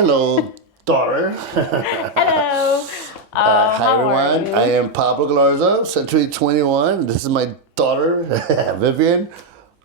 Hello, daughter. Hello. Hi, How are everyone. you? I am Pablo Galarza of Century 21. This is my daughter, Vivian.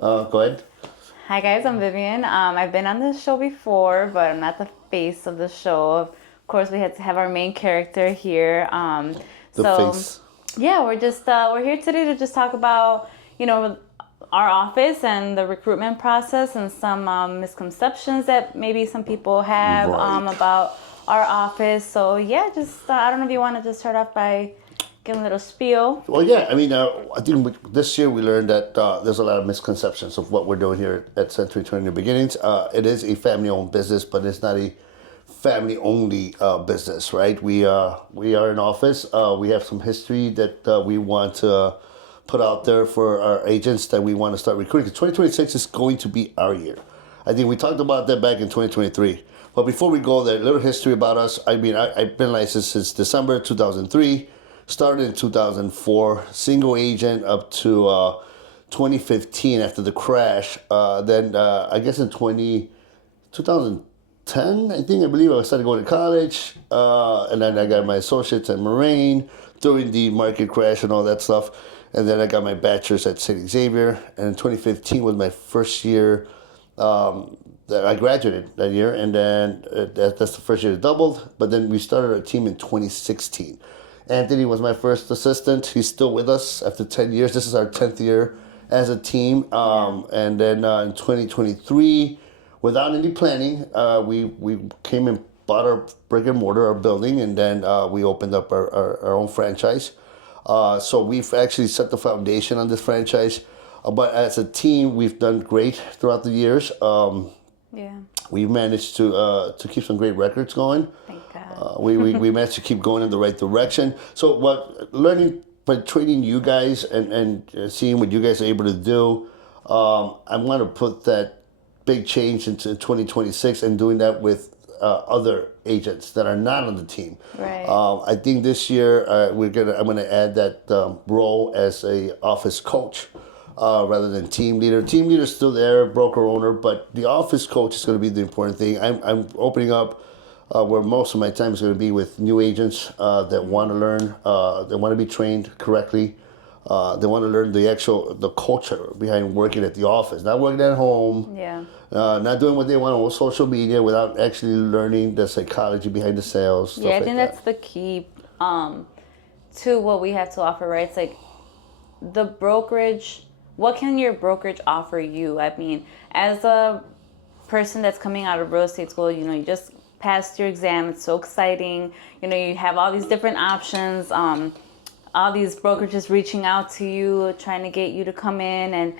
Go ahead. Hi guys, I'm Vivian. I've been on this show before, but I'm not the face of the show. Of course, we had to have our main character here. The face. Yeah, we're here today to just talk about our office and the recruitment process and some misconceptions that maybe some people have Right. about our office. So yeah, just I don't know if you want to just start off by giving a little spiel. Well, yeah, I mean, I think this year we learned that there's a lot of misconceptions of what we're doing here at Century 20 Beginnings. It is a family-owned business, but it's not a family-only business, right? We are an office. We have some history that we want to put out there for our agents that we want to start recruiting. 2026 is going to be our year. I think we talked about that back in 2023. But before we go there, a little history about us. I mean, I've been licensed since December 2003. Started in 2004, single agent up to 2015 after the crash. Then I guess in 2010, I believe I started going to college. And then I got my associates at Moraine during the market crash and all that stuff. And then I got my bachelor's at St. Xavier. And 2015 was my first year that I graduated that year. And then that's the first year it doubled. But then we started our team in 2016. Anthony was my first assistant. He's still with us after 10 years. This is our 10th year as a team. And then in 2023, without any planning, we came and bought our brick and mortar, our building, and then we opened up our own franchise. So we've actually set the foundation on this franchise. But as a team, we've done great throughout the years. We've managed to keep some great records going. Thank God. We managed to keep going in the right direction. So learning by training you guys and seeing what you guys are able to do, I want to put that big change into 2026 and doing that with other agents that are not on the team. Right. I think this year I'm gonna add that role as a office coach. Rather than team leader. Team leader is still there, broker owner, but the office coach is going to be the important thing. I'm opening up where most of my time is going to be with new agents that want to learn, they want to be trained correctly. They want to learn the culture behind working at the office, not working at home. Yeah. Not doing what they want on social media without actually learning the psychology behind the sales. Yeah, I think that's the key to what we have to offer, right? It's like the brokerage. What can your brokerage offer you? I mean, as a person that's coming out of real estate school, you just passed your exam. It's so exciting. You have all these different options. All these brokerages reaching out to you, trying to get you to come in. And,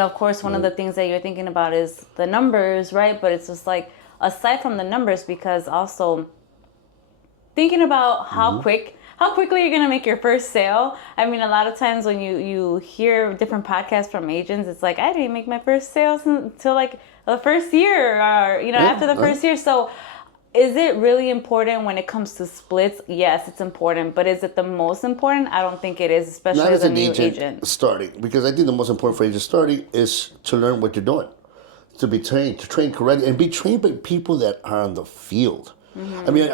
of course, one of the things that you're thinking about is the numbers, right? But it's just like, aside from the numbers, because also thinking about how quickly you're going to make your first sale. I mean, a lot of times when you hear different podcasts from agents, it's like, I didn't make my first sales until like the first year or, after the first year. So is it really important when it comes to splits? Yes, it's important. But is it the most important? I don't think it is, especially Not as as a an new agent agent. starting, because I think the most important for agents starting is to learn what you're doing, to be trained, to train correctly, and be trained by people that are on the field. Mm-hmm. I mean,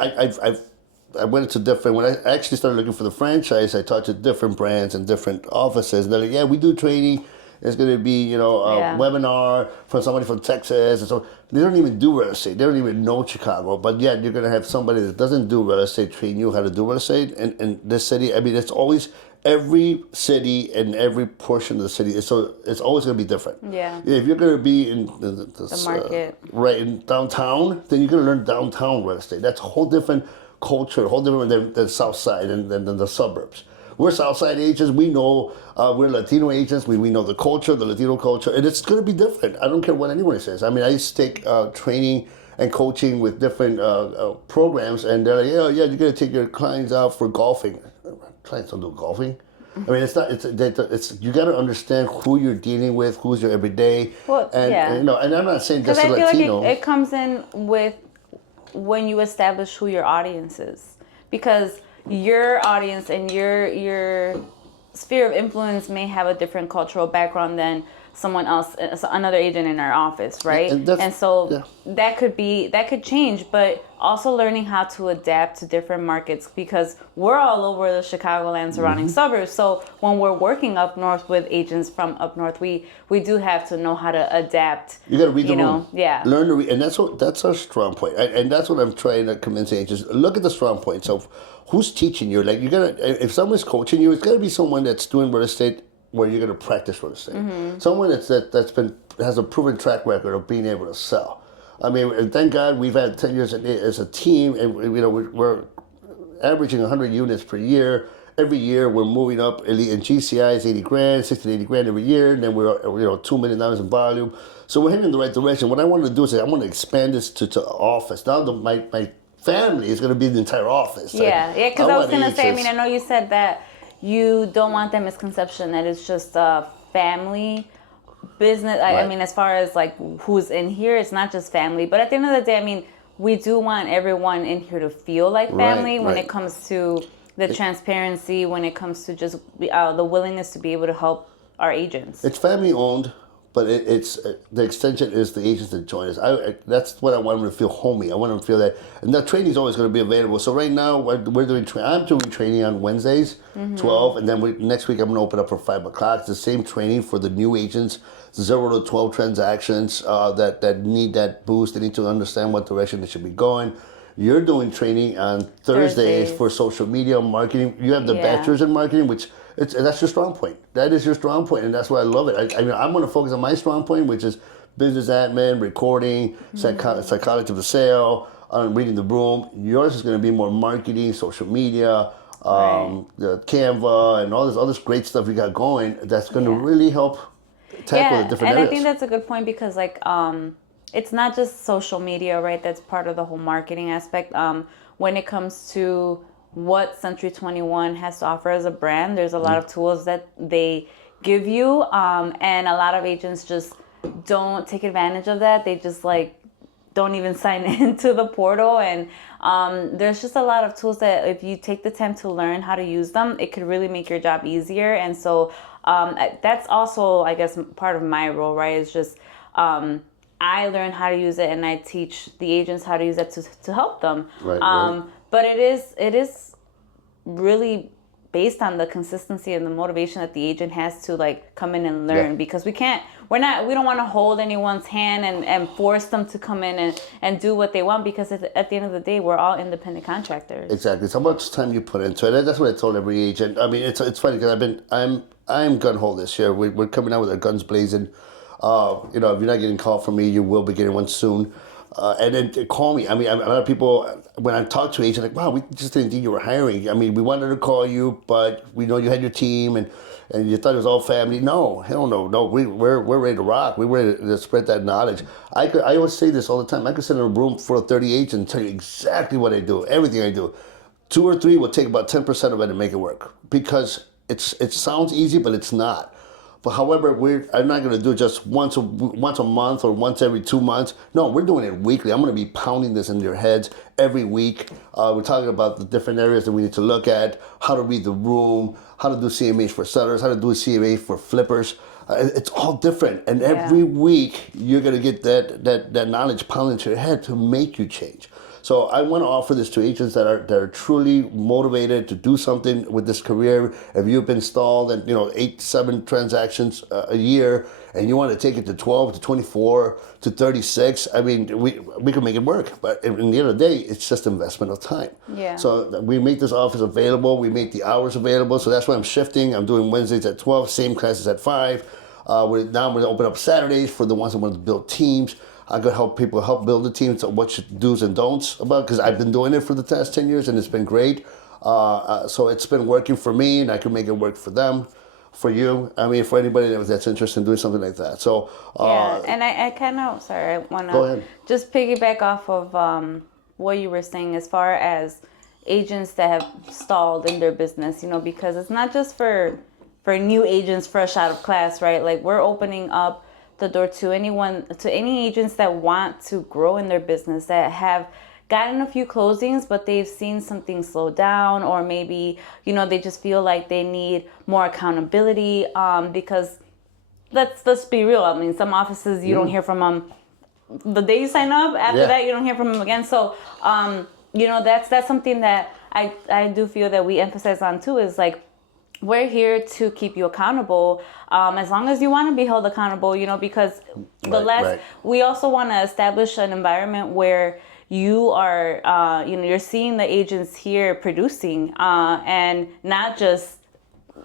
I went into different, when I actually started looking for the franchise, I talked to different brands and different offices. And they're like, yeah, we do training. It's going to be, a webinar from somebody from Texas. And so they don't even do real estate. They don't even know Chicago. But yet you're going to have somebody that doesn't do real estate train you how to do real estate. And this city, I mean, it's always, every city and every portion of the city, it's always going to be different. Yeah. If you're going to be in the market. Right, in downtown, then you're going to learn downtown real estate. That's a whole different culture, a whole different than the South Side and than the suburbs. We're South Side agents. We know we're Latino agents. We know the culture, the Latino culture, and it's going to be different. I don't care what anyone says. I mean, I used to take training and coaching with different programs, and they're like, yeah, you're going to take your clients out for golfing. Clients don't do golfing. I mean, it's not. It's you got to understand who you're dealing with, who's your everyday. Well, and and I'm not saying just a Latino. Latino. Like it comes in with when you establish who your audience is, because your audience and your sphere of influence may have a different cultural background than someone else, another agent in our office, right? And so that could change, but also learning how to adapt to different markets, because we're all over the Chicagoland surrounding suburbs. So when we're working up north with agents from up north, we do have to know how to adapt. You got to read the room. Yeah. Learn to read, and that's our strong point. And that's what I'm trying to convince agents. Look at the strong points of who's teaching you. Like, if someone's coaching you, it's got to be someone that's doing real estate where you're going to practice real estate. Someone has a proven track record of being able to sell. I mean, and thank God we've had 10 years as a team, and we're averaging 100 units per year. Every year we're moving up in GCI is 80 grand, 60 to 80 grand every year, and then we're $2 million in volume. So we're heading in the right direction. What I want to do is I want to expand this to office. Now my family is going to be the entire office. Yeah, because I was going to say, I mean, I know you said that you don't want that misconception that it's just a family business. Right. I mean, as far as like who's in here, it's not just family. But at the end of the day, I mean, we do want everyone in here to feel like family when it comes to the transparency, when it comes to just the willingness to be able to help our agents. It's family owned, but it's the extension is the agents that join us. That's what I want them to feel homey. I want them to feel that, and that training is always going to be available. So right now we're doing I'm doing training on Wednesdays, 12, and then next week I'm going to open up for 5 o'clock. It's the same training for the new agents, 0 to 12 transactions that need that boost. They need to understand what direction they should be going. You're doing training on Thursdays for social media marketing. You have the bachelor's in marketing, which that's your strong point. That is your strong point, and that's why I love it. I mean, I'm going to focus on my strong point, which is business admin, recording, psychology of the sale, reading the room. Yours is going to be more marketing, social media, the Canva, and all this great stuff you got going. That's going to really help tackle the different areas. I think that's a good point, because like it's not just social media, right? That's part of the whole marketing aspect. When it comes to what Century 21 has to offer as a brand, there's a lot of tools that they give you, and a lot of agents just don't take advantage of that. They just like don't even sign into the portal, and there's just a lot of tools that if you take the time to learn how to use them, it could really make your job easier. And so that's also, I guess, part of my role, right? Is just I learn how to use it, and I teach the agents how to use it to help them. Right. But it is really based on the consistency and the motivation that the agent has to like come in and learn, because we don't want to hold anyone's hand and force them to come in and do what they want, because at the end of the day, we're all independent contractors. Exactly. It's how much time you put into it. That's what I told every agent. I mean, it's funny because I'm gun ho this year. We're coming out with our guns blazing. If you're not getting a call from me, you will be getting one soon. And then call me. I mean, a lot of people, when I talk to agents, like, wow, we just didn't think you were hiring. I mean, we wanted to call you, but we know you had your team and you thought it was all family. No, hell no. We're ready to rock. We're ready to spread that knowledge. I always say this all the time. I could sit in a room full of 30 agents and tell you exactly what I do, everything I do. 2 or 3 will take about 10% of it and make it work, because it sounds easy, but it's not. But however, I'm not going to do it just once a month or once every 2 months. No, we're doing it weekly. I'm going to be pounding this into your heads every week. We're talking about the different areas that we need to look at, how to read the room, how to do CMAs for sellers, how to do a CMA for flippers. It's all different. And every week, you're going to get that knowledge pounded into your head to make you change. So I want to offer this to agents that are truly motivated to do something with this career. If you've been stalled at 8, 7 transactions a year, and you want to take it to 12, to 24, to 36, I mean, we can make it work. But in the end of the day, it's just investment of time. Yeah. So we make this office available. We make the hours available. So that's why I'm shifting. I'm doing Wednesdays at 12, same classes at 5. Now we're going to open up Saturdays for the ones that want to build teams. I could help people build the team, so what should do's and don'ts about, because I've been doing it for the past 10 years and it's been great. So it's been working for me, and I can make it work for them, for you. I mean, for anybody that's interested in doing something like that. So and I kind of, I want to just piggyback off of what you were saying as far as agents that have stalled in their business, because it's not just for new agents fresh out of class, right? Like, we're opening up the door to any agents that want to grow in their business, that have gotten a few closings, but they've seen something slow down, or maybe, they just feel like they need more accountability, because let's be real. I mean, some offices you don't hear from them the day you sign up. After that, you don't hear from them again. So, that's something that I do feel that we emphasize on too. Is like, we're here to keep you accountable, as long as you want to be held accountable. Because we also want to establish an environment where you are, you're seeing the agents here producing, and not just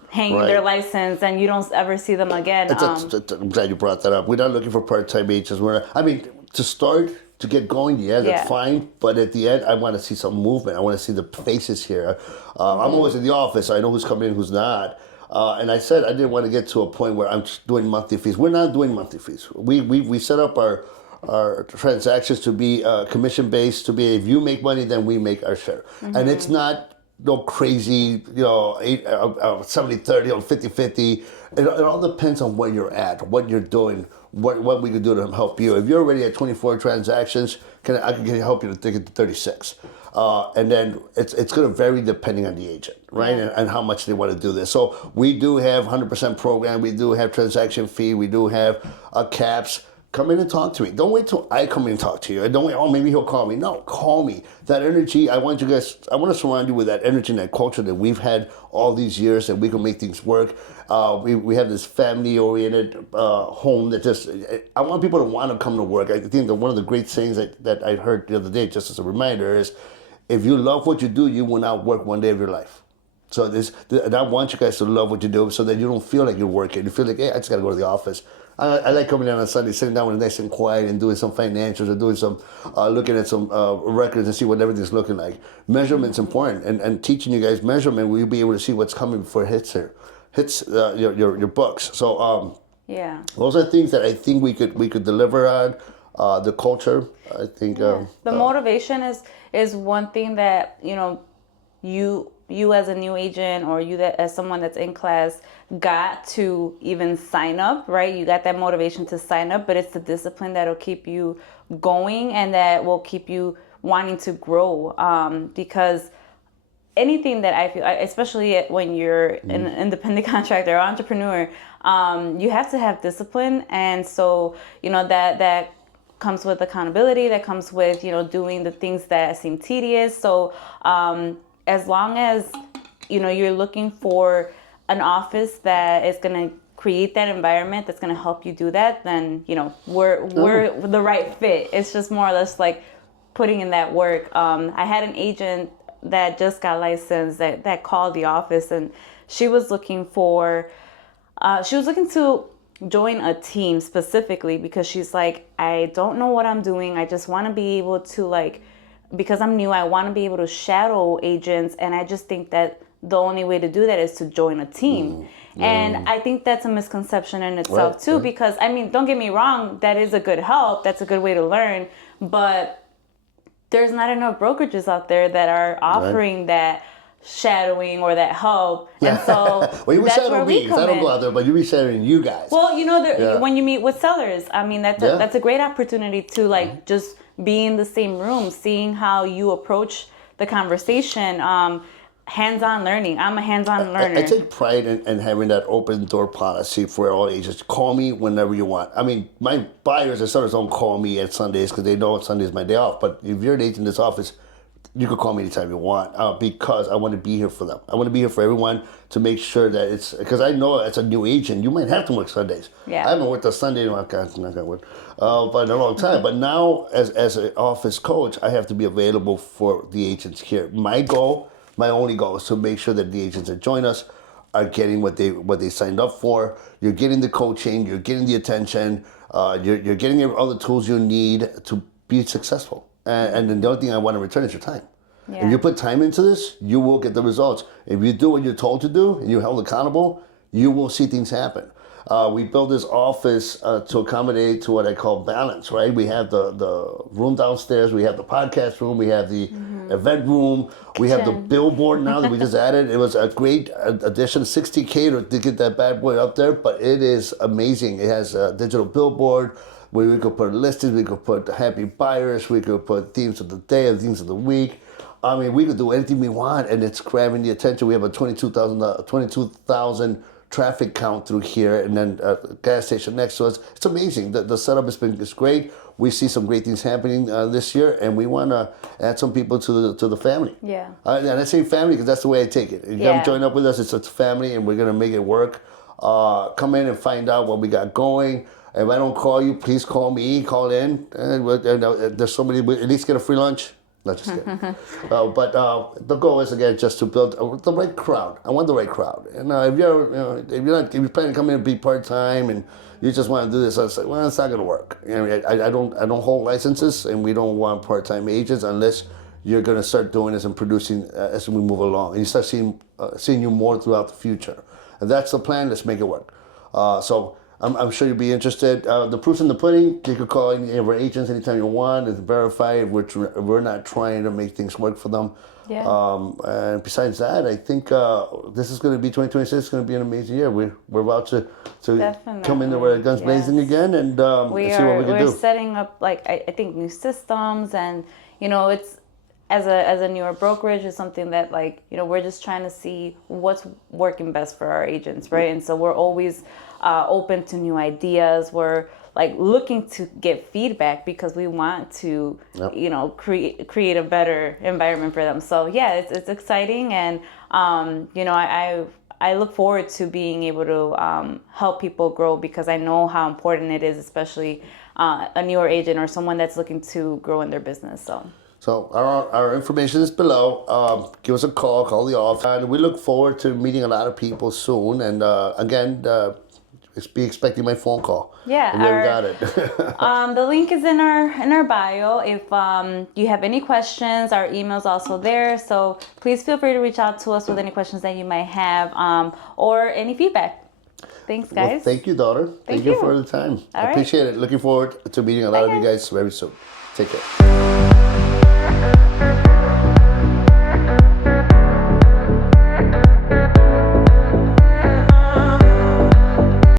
hanging their license and you don't ever see them again. I'm glad you brought that up. We're not looking for part-time agents. To start, to get going, that's fine. But at the end, I want to see some movement. I want to see the faces here. I'm always in the office. I know who's coming in, who's not. And I said I didn't want to get to a point where I'm just doing monthly fees. We're not doing monthly fees. We set up our transactions to be commission-based, to be if you make money, then we make our share. And it's not no crazy, 70-30 or 50-50. It all depends on where you're at, what you're doing, what we can do to help you. If you're already at 24 transactions, I can help you to take it to 36. And then it's going to vary depending on the agent, right? And how much they want to do this. So we do have 100% program. We do have transaction fee. We do have caps. Come in and talk to me. Don't wait till I come in and talk to you. Don't wait, maybe he'll call me. No, call me. That energy, I want to surround you with that energy and that culture that we've had all these years, that we can make things work. We have this family-oriented home that I want people to want to come to work. I think that one of the great sayings that I heard the other day, just as a reminder, is if you love what you do, you will not work one day of your life. So and I want you guys to love what you do so that you don't feel like you're working. You feel like, hey, I just got to go to the office. I like coming down on Sunday, sitting down with nice and quiet and doing some financials or doing some, looking at some records and see what everything's looking like. Measurement's important, and teaching you guys measurement, will you be able to see what's coming before it hits your books. So those are things that I think we could deliver on. The culture, I think. The motivation is one thing that you as a new agent, or as someone that's in class, got to even sign up, right? You got that motivation to sign up, but it's the discipline that'll keep you going and that will keep you wanting to grow. Because anything that I feel, especially when you're an independent contractor or entrepreneur, you have to have discipline. And so, that comes with accountability, that comes with, doing the things that seem tedious. So, as long as, you're looking for an office that is going to create that environment that's going to help you do that, then, we're the right fit. It's just more or less like putting in that work. I had an agent that just got licensed that called the office, and she was looking to join a team specifically because she's like, I don't know what I'm doing. I just want to be able to, because I'm new, I want to be able to shadow agents, and I just think that the only way to do that is to join a team. And I think that's a misconception in itself too, because don't get me wrong, that is a good help. That's a good way to learn, but there's not enough brokerages out there that are offering that shadowing or that help. And so well, you that's where we come in. I don't go out there, but you be shadowing you guys. Well, when you meet with sellers, that's a great opportunity to just be in the same room, seeing how you approach the conversation. Hands-on learning. I'm a hands-on learner. I take pride in having that open door policy for all agents. Call me whenever you want. My buyers and sellers don't call me at Sundays because they know Sunday is my day off. But if you're an agent in this office, you can call me anytime you want because I want to be here for them. I want to be here for everyone to make sure that it's, because I know as a new agent, you might have to work Sundays. Yeah. I haven't worked a Sunday in but in a long time. But now as an office coach, I have to be available for the agents here. My only goal is to make sure that the agents that join us are getting what they signed up for. You're getting the coaching, you're getting the attention, you're getting all the tools you need to be successful. And then the only thing I want to return is your time. Yeah. If you put time into this, you will get the results. If you do what you're told to do and you're held accountable, you will see things happen. We built this office to accommodate to what I call balance, right? We have the room downstairs, we have the podcast room, we have the event room, we have the billboard now that we just added. It was a great addition, $60K to get that bad boy up there, but it is amazing. It has a digital billboard where we could put listings, we could put happy buyers, we could put themes of the day and themes of the week. We could do anything we want, and it's grabbing the attention. We have a 22,000 traffic count through here, and then a gas station next to us. It's amazing. The setup is great. We see some great things happening this year, and we want to add some people to the family. Yeah. And I say family because that's the way I take it. You come join up with us, it's a family, and we're going to make it work. Come in and find out what we got going. If I don't call you, please call me, call in. And there's somebody, at least get a free lunch. Not just kidding. But the goal is, again, just to build the right crowd. I want the right crowd. And if you're planning to come in and be part-time and you just want to do this, I say, well, it's not going to work. I don't hold licenses, and we don't want part-time agents unless you're going to start doing this and producing as we move along. And you start seeing you more throughout the future. And that's the plan. Let's make it work. So I'm sure you'll be interested. The proof's in the pudding. You could call any of our agents anytime you want. It's verified. We're not trying to make things work for them. Yeah. And besides that, I think this is going to be 2026. It's going to be an amazing year. We're about to come in there with our guns blazing again and see what we can do. We're setting up, like, I think, new systems, and it's as a newer brokerage is something that, like, we're just trying to see what's working best for our agents, right? And so we're always open to new ideas. We're like looking to get feedback because we want to, create a better environment for them. So yeah, it's exciting, and I look forward to being able to help people grow, because I know how important it is, especially a newer agent or someone that's looking to grow in their business. So our information is below. Give us a call the office. And we look forward to meeting a lot of people soon. And again, be expecting my phone call. Yeah, we never got it. The link is in our bio. If you have any questions, our email's also there. So please feel free to reach out to us with any questions that you might have, or any feedback. Thanks, guys. Well, thank you, daughter. Thank you for the time. I appreciate it. Looking forward to meeting a lot of you guys very soon. Take care.